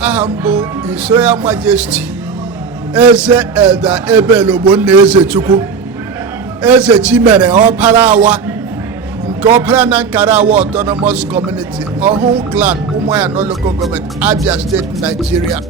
Ahambo His Royal Majesty Eze Elder Abel Ogbonna Ezechukwu Ezechimere ọpara awa nke ọpara na nkara awa Autonomous Community Ọhụụ Clan Umuahia Local Government Abia State Nigeria.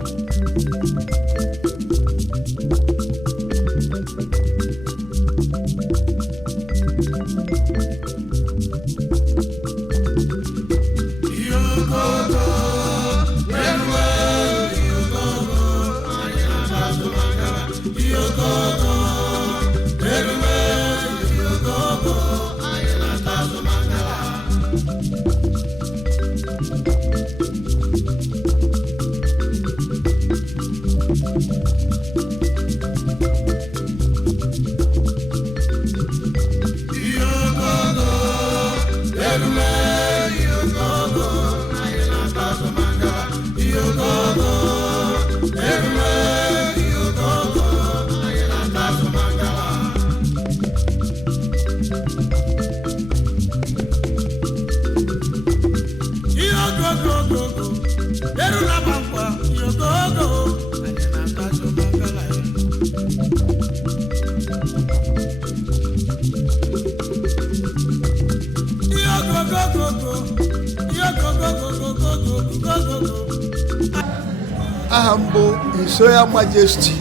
Ahambo His Royal Majesty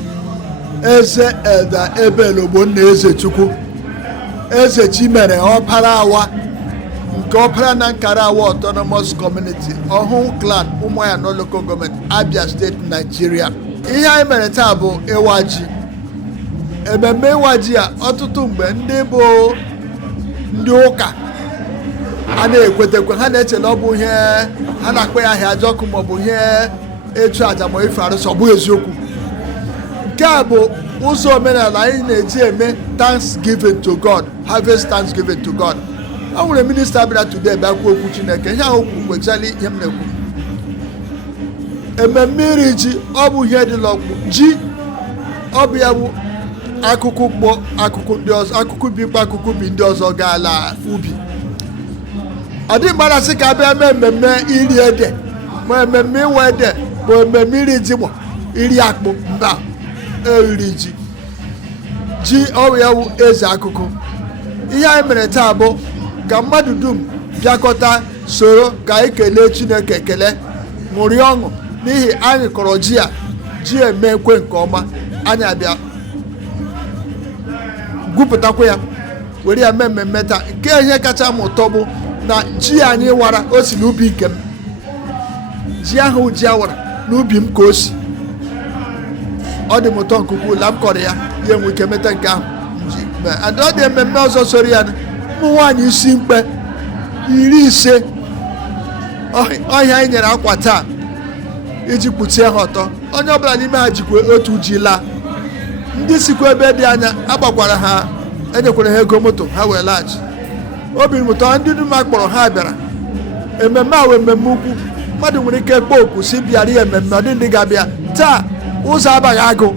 Eze Elder Abel Ogbonna Ezechukwu Ezechimere ọpara awa nke ọpara na nkara awa Autonomous Community Ọhụụ Clan Umuahia Local Government Abia State Nigeria. Ihe anyị mere taa bụ ịwa ji. Ememme ịwa ji a ọtụtụ mgbe ndị bụ ndị ụka a na-ekwetekwe ha na-eche na ọ bụ ihe ha na-akpọ ya ahịa ajọkụ maọbụ ihe etu aja ma ife arụsị. Ọ bụghị eziokwu. Nke a bụ ụzọ omenala anyị na-eji eme Thanksgiving to God, harvest Thanksgiving to God. O nwere minista bịara today bịa kwuo okwu Chineke. Ihe ahụ kwuru kwechali ihe m na-ekwu. Ememme iri ji ọ bụ ihe dị n'ọkpụ. Ji ọ bụ ya bụ akụkụ kpọ akụkụ ndị ọzọ, akụkụ bi kpọ akụkụ bi ndị ọzọ gaala ubi. Ọ dị mgbarasị ka abịa mee mmemme iri ede ma mmemme ịwa ede ma mmemme iri ji gbọ iri akpụ mba eriri ji. Ji ọ bụ ya bụ eze akụkụ. Ihe anyị mere taa bụ ka mmadụ dum bịakọta soro ka anyị kelee Chineke ekele ṅụrịa ọṅụ n'ihi anyị kọrọ ji emekwe nke ọma. Anyị abịa gwupụtakwa ya were ya mee mmemme taa. Nke ihe kacha m ụtọ bụ na ji anyị wara o si n'ubi nke m. Ji ahụ ji awara n'ubi m ka o si. Ọ dị m ụtọ nke ukwuu la m kọrọ ya ihe enwe ike meta nke ahụ ji mee. Ọ dị mmemme ọzọ soro ya ụmụ nwaanyị isi mkpe 50 ọhịa anyị nyere akwa taa iji kpuchie ha ọtọ. Onye ọbụla n'ime ha jikwa otu ji laa. Ndị sikwa ebe dị anya agbakwara ha, enyekwara ha ego moto ha wee laghachi. Obi m ụtọ ndị dum akpọrọ ha bịara. Ememme a wee mmemme ukwu. Mmadụ nwere ike kpọọ oku si bịara ya ememme ọ dị ndị ga-abịa taa. Ụzọ abaghị agụ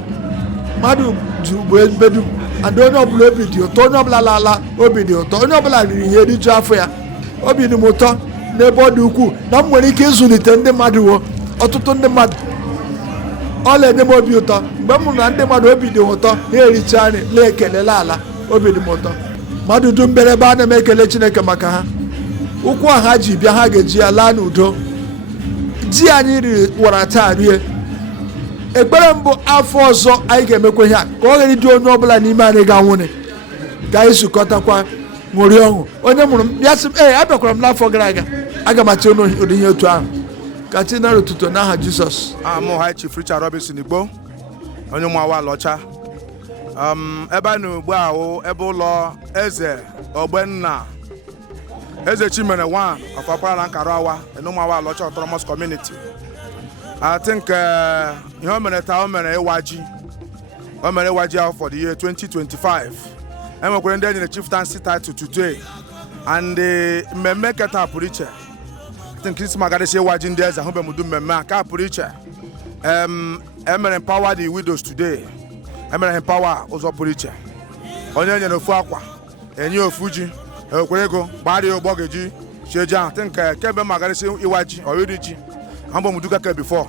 mmadụ ju ugbo ebe dum. Ada onye ọbụla obi dị ụtọ, onye ọbụla lala obi dị ụtọ, onye ọbụla riri ihe eriju afọ ya. Obi dị m ụtọ n'ebe ọ dị ukwuu na m nwere ike ịzụlite ndị mmadụ ọtụtụ ndị mmadụ. Ọ na-enye m obi ụtọ mgbe m hụrụ na ndị mmadụ obi dị ụtọ ha ericha nri na-ekelela ala. Obi dị m ụtọ. Mmadụ dum bịara ebe a na m ekele Chineke maka ha. Ụkwụ a ha ji bịa ha ga-eji ya laa n'udo. Ji anyị wara taa rie. Ekpere mbụ afọ ọzọ anyị ga-emekwa ihe a ka ọ ghara ịdị onye ọbụla n'ime anyị ga-anwụrị ka anyị zukọtakwa ṅụrịa ọṅụ. Onye mụrụ m ya sị m abịakwara m n'afọ gara aga aga m achị ụdị ihe otu ahụ. Ka chi nara ụtụtụ n'aha Jizọs. Amụ ha Chief Richard Robinson Igbo onye ụmụawa alọcha. Ebe a na ugbu a ebe ụlọ Eze Ogbonna Ezechimere 1 of Ọpara na nkara awa ụmụawa alọcha Autonomous Community. I think ihe o mere taa o mere ịwa ji. O mere ịwa ji ahụ for the year 2025. Enwekwara ndị enyere chieftaincy title today. And mmemme keta pụrụ iche. I think isi magadịsị ịwa ji ndị eze ahụ be mudu mmemme a ka pụrụ iche. Emere empower the widows today. Emere empower ụzọ pụrụ iche. Onye nyere ofu akwa enye ofu ji ekwere ego gbara ya ụgbọ ga-eji chie ji ahụ. I think kebe magadịsị ịwa ji or iri ji. I'm going to do that before.